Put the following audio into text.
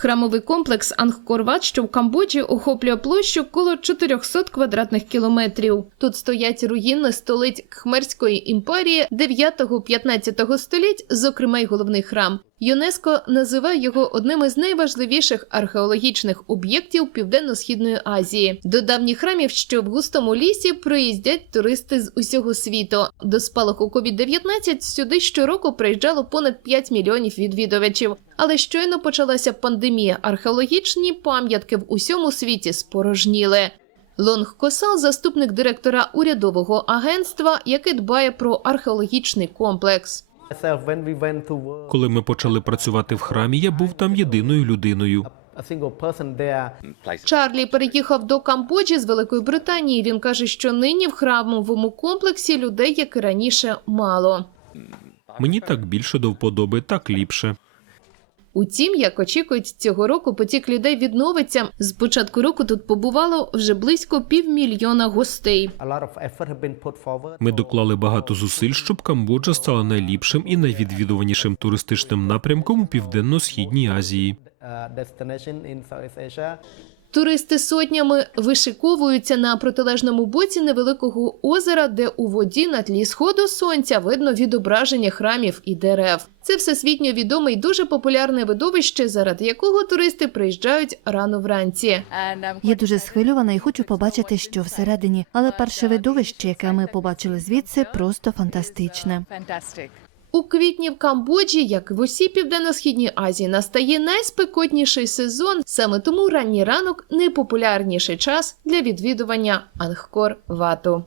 Храмовий комплекс Ангкор-Ват, що в Камбоджі, охоплює площу коло 400 квадратних кілометрів. Тут стоять руїни столиць Кхмерської імперії 9-15 століть, зокрема й головний храм. ЮНЕСКО називає його одним із найважливіших археологічних об'єктів Південно-східної Азії. До давніх храмів, що в густому лісі, приїздять туристи з усього світу. До спалаху COVID-19 сюди щороку приїжджало понад 5 мільйонів відвідувачів. Але щойно почалася пандемія. Археологічні пам'ятки в усьому світі спорожніли. Лонг Косал, заступник директора урядового агентства, яке дбає про археологічний комплекс. Коли ми почали працювати в храмі, я був там єдиною людиною. Чарлі переїхав до Камбоджі з Великої Британії. Він каже, що нині в храмовому комплексі людей, як і раніше, мало. Мені так більше до вподоби, так ліпше. Утім, як очікують, цього року потік людей відновиться. З початку року тут побувало вже близько півмільйона гостей. Ми доклали багато зусиль, щоб Камбоджа стала найліпшим і найвідвідуванішим туристичним напрямком у південно-східній Азії. Туристи сотнями вишиковуються на протилежному боці невеликого озера, де у воді на тлі сходу сонця видно відображення храмів і дерев. Це всесвітньо відоме і дуже популярне видовище, заради якого туристи приїжджають рано вранці. Я дуже схвильована і хочу побачити, що всередині. Але перше видовище, яке ми побачили звідси, просто фантастичне. У квітні в Камбоджі, як і в усій південно-східній Азії, настає найспекотніший сезон. Саме тому ранній ранок найпопулярніший час для відвідування Ангкор Вату.